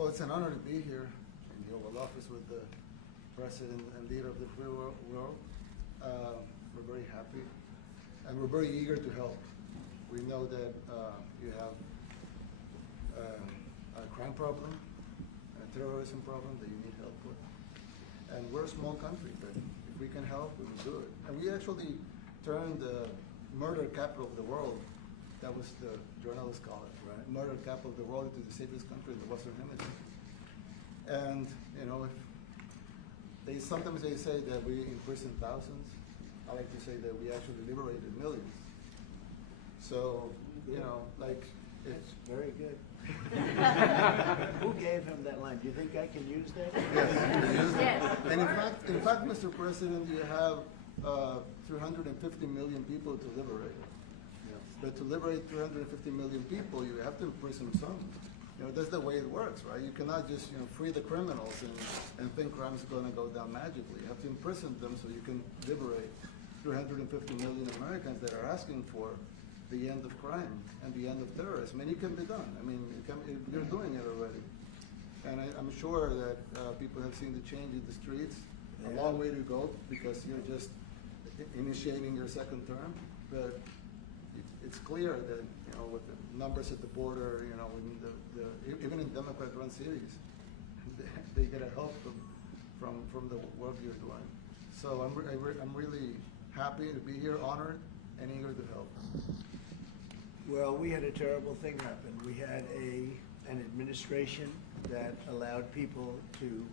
Well, it's an honor to be here in the Oval Office with the President and leader of the free world. We're very happy, and we're very eager to help. We know that you have a crime problem, a terrorism problem that you need help with. And we're a small country, but if we can help, we will do it. And we actually turned the murder capital of the world, that was the journalists call it, right? Murder capital of the world, into the safest country in the Western Hemisphere. And, you know, if sometimes they say that we imprison thousands. I like to say that we actually liberated millions. So, you know, like, it's very good. Who gave him that line? Do you think I can use that? Yes. Yes. And in fact, Mr. President, you have 350 million people to liberate. Yes. But to liberate 350 million people, you have to imprison some. You know, that's the way it works, right? You cannot just, you know, free the criminals and think crime is going to go down magically. You have to imprison them so you can liberate 350 million Americans that are asking for the end of crime and the end of terrorism. And it can be done. I mean, you're doing it already. And I'm sure that people have seen the change in the streets. A long way to go because you're just initiating your second term. But it's clear that, you know, with the numbers at the border, you know, even in Democrat-run cities, they get a help from the work you're doing. So I'm really happy to be here, honored, and eager to help. Well, we had a terrible thing happen. We had an administration that allowed people to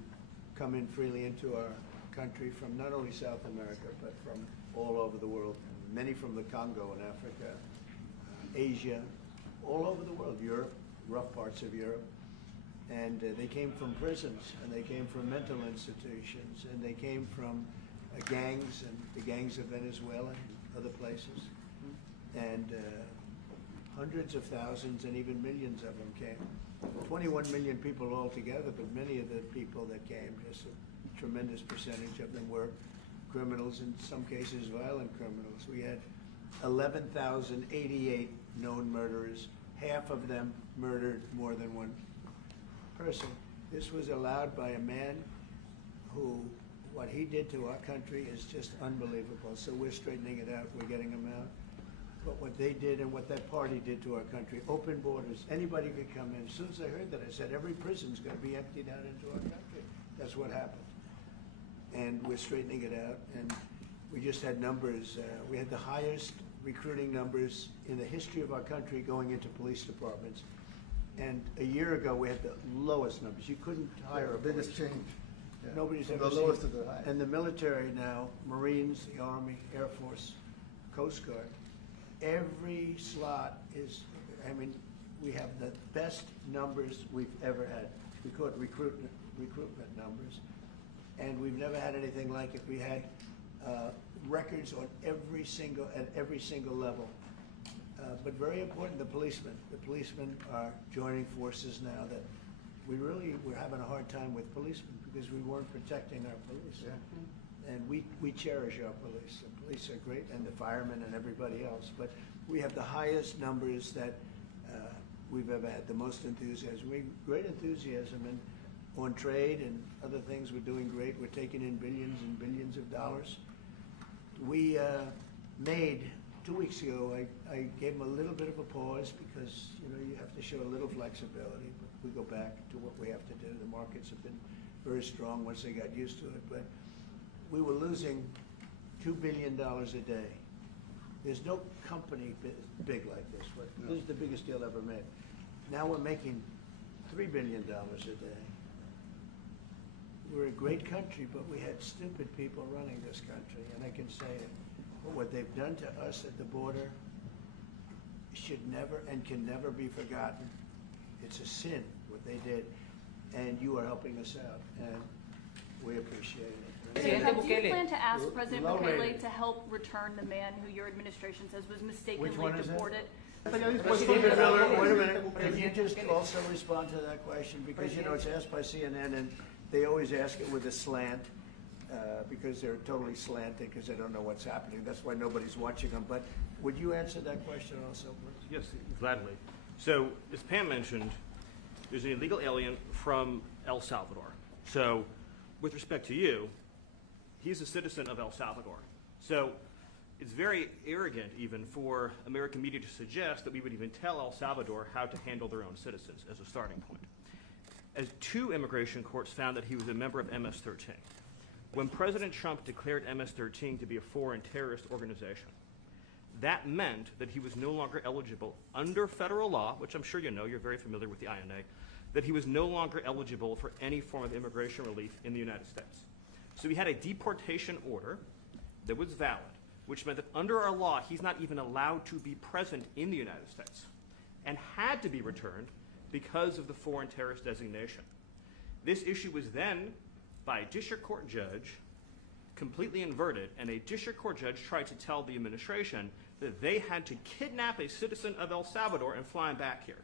come in freely into our country from not only South America, but from all over the world, many from the Congo in Africa, Asia, all over the world, Europe, rough parts of Europe. And they came from prisons, and they came from mental institutions, and they came from gangs, and the gangs of Venezuela and other places. And hundreds of thousands and even millions of them came. 21 million people altogether, but many of the people that came, just a tremendous percentage of them were criminals, in some cases violent criminals. We had 11,088 known murderers. Half of them murdered more than one person. This was allowed by a man who, what he did to our country is just unbelievable. So we're straightening it out, we're getting him out. But what they did and what that party did to our country, open borders, anybody could come in. As soon as I heard that, I said, every prison's gonna be emptied out into our country. That's what happened. And we're straightening it out, and we just had numbers. We had the highest recruiting numbers in the history of our country going into police departments. And a year ago, we had the lowest numbers. You couldn't hire a biggest change. Yeah. Nobody's From ever the seen. lowest to the highest. And the military now, Marines, the Army, Air Force, Coast Guard, every slot is, I mean, we have the best numbers we've ever had. We call it recruitment numbers. And we've never had anything like it. We had records on at every single level. But very important, the policemen. The policemen are joining forces now that we're having a hard time with policemen because we weren't protecting our police. Yeah. And we cherish our police. The police are great, and the firemen and everybody else. But we have the highest numbers that we've ever had, the most enthusiasm. Great enthusiasm on trade and other things. We're doing great. We're taking in billions and billions of dollars. We made, 2 weeks ago, I gave them a little bit of a pause because, you know, you have to show a little flexibility, but we go back to what we have to do. The markets have been very strong once they got used to it, but we were losing $2 billion a day. There's no company big like this. This is the biggest deal ever made. Now we're making $3 billion a day. We're a great country, but we had stupid people running this country, and I can say it. But what they've done to us at the border should never and can never be forgotten. It's a sin, what they did, and you are helping us out, and we appreciate it. Do you plan to ask President Bukele to help return the man who your administration says was mistakenly deported? Stephen Miller, wait a minute. Can you just also respond to that question? Because, you know, it's asked by CNN, and they always ask it with a slant because they're totally slanted because they don't know what's happening. That's why nobody's watching them. But would you answer that question also, please? Yes, gladly. So, as Pam mentioned, there's an illegal alien from El Salvador. So with respect to you, he's a citizen of El Salvador. So it's very arrogant even for American media to suggest that we would even tell El Salvador how to handle their own citizens as a starting point. As 2 immigration courts found that he was a member of MS-13. When President Trump declared MS-13 to be a foreign terrorist organization, that meant that he was no longer eligible under federal law, which I'm sure you know, you're very familiar with the INA, that he was no longer eligible for any form of immigration relief in the United States. So he had a deportation order that was valid, which meant that under our law, he's not even allowed to be present in the United States and had to be returned because of the foreign terrorist designation. This issue was then, by a district court judge, completely inverted, and a district court judge tried to tell the administration that they had to kidnap a citizen of El Salvador and fly him back here.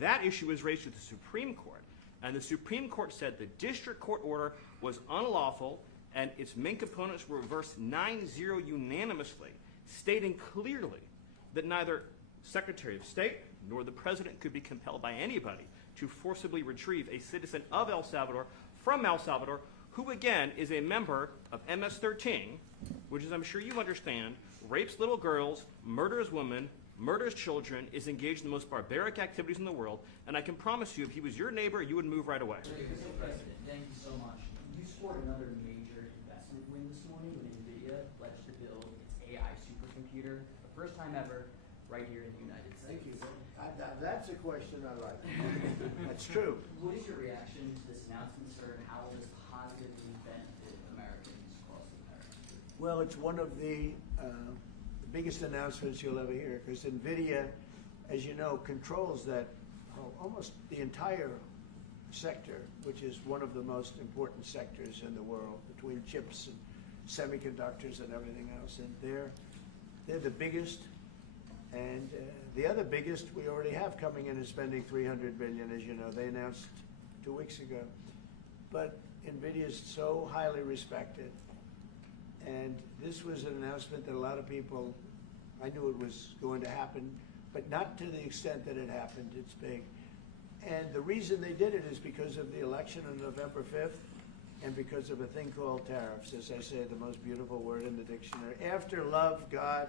That issue was raised to the Supreme Court, and the Supreme Court said the district court order was unlawful, and its main components were reversed 9-0 unanimously, stating clearly that neither Secretary of State nor the President could be compelled by anybody to forcibly retrieve a citizen of El Salvador from El Salvador, who again is a member of MS-13, which, as I'm sure you understand, rapes little girls, murders women, murders children, is engaged in the most barbaric activities in the world, and I can promise you, if he was your neighbor, you would move right away. Mr. President, thank you so much. You scored another major investment win this morning when NVIDIA pledged to build its AI supercomputer, the first time ever, right here in the United States. Thank you. That's a question I like. That's true. What is your reaction to this announcement, sir, and how will this positively benefit Americans across America? Well, it's one of the biggest announcements you'll ever hear, because NVIDIA, as you know, controls that almost the entire sector, which is one of the most important sectors in the world, between chips and semiconductors and everything else. And they're the biggest. And the other biggest we already have coming in is spending $300 billion, as you know. They announced 2 weeks ago. But NVIDIA is so highly respected. And this was an announcement that a lot of people, I knew it was going to happen, but not to the extent that it happened. It's big. And the reason they did it is because of the election on November 5th and because of a thing called tariffs, as I say, the most beautiful word in the dictionary. After love, God,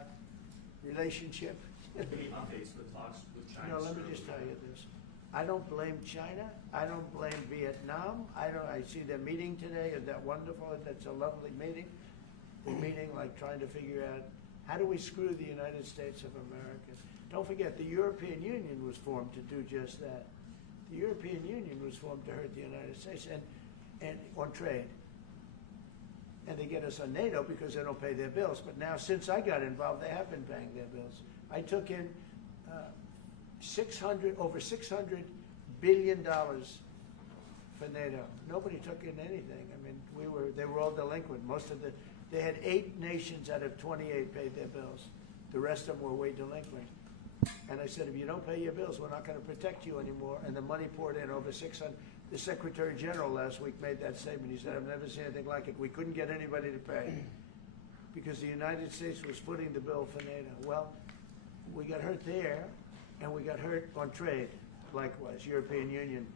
relationship. Updates the talks with China. Let me just tell you this. I don't blame China. I don't blame Vietnam. I see their meeting today. Is that wonderful? That's a lovely meeting. They're meeting, like, trying to figure out how do we screw the United States of America. Don't forget, the European Union was formed to do just that. The European Union was formed to hurt the United States and on trade. And they get us on NATO because they don't pay their bills. But now, since I got involved, they have been paying their bills. I took in over $600 billion for NATO. Nobody took in anything. I mean, they were all delinquent. They had 8 nations out of 28 paid their bills. The rest of them were way delinquent. And I said, if you don't pay your bills, we're not going to protect you anymore. And the money poured in, over 600. The Secretary General last week made that statement. He said, I've never seen anything like it. We couldn't get anybody to pay because the United States was footing the bill for NATO. Well, we got hurt there, and we got hurt on trade, likewise, European Union.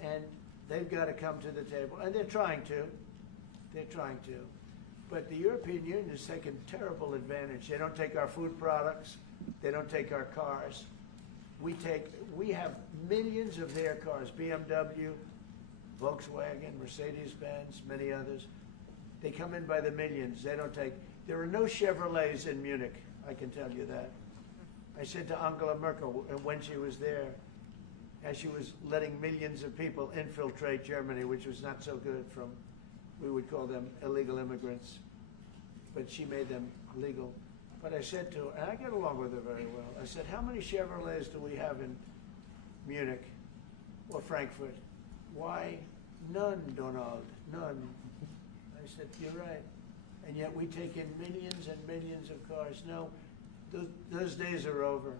And they've got to come to the table, and they're trying to. They're trying to. But the European Union has taken terrible advantage. They don't take our food products. They don't take our cars. We have millions of their cars, BMW, Volkswagen, Mercedes-Benz, many others. They come in by the millions. They don't take, there are no Chevrolets in Munich, I can tell you that. I said to Angela Merkel when she was there, as she was letting millions of people infiltrate Germany, which was not so good from, we would call them illegal immigrants, but she made them legal. But I said to her, and I get along with her very well, I said, how many Chevrolets do we have in Munich or Frankfurt? Why, none, Donald, none. I said, you're right. And yet we take in millions and millions of cars. No, those days are over.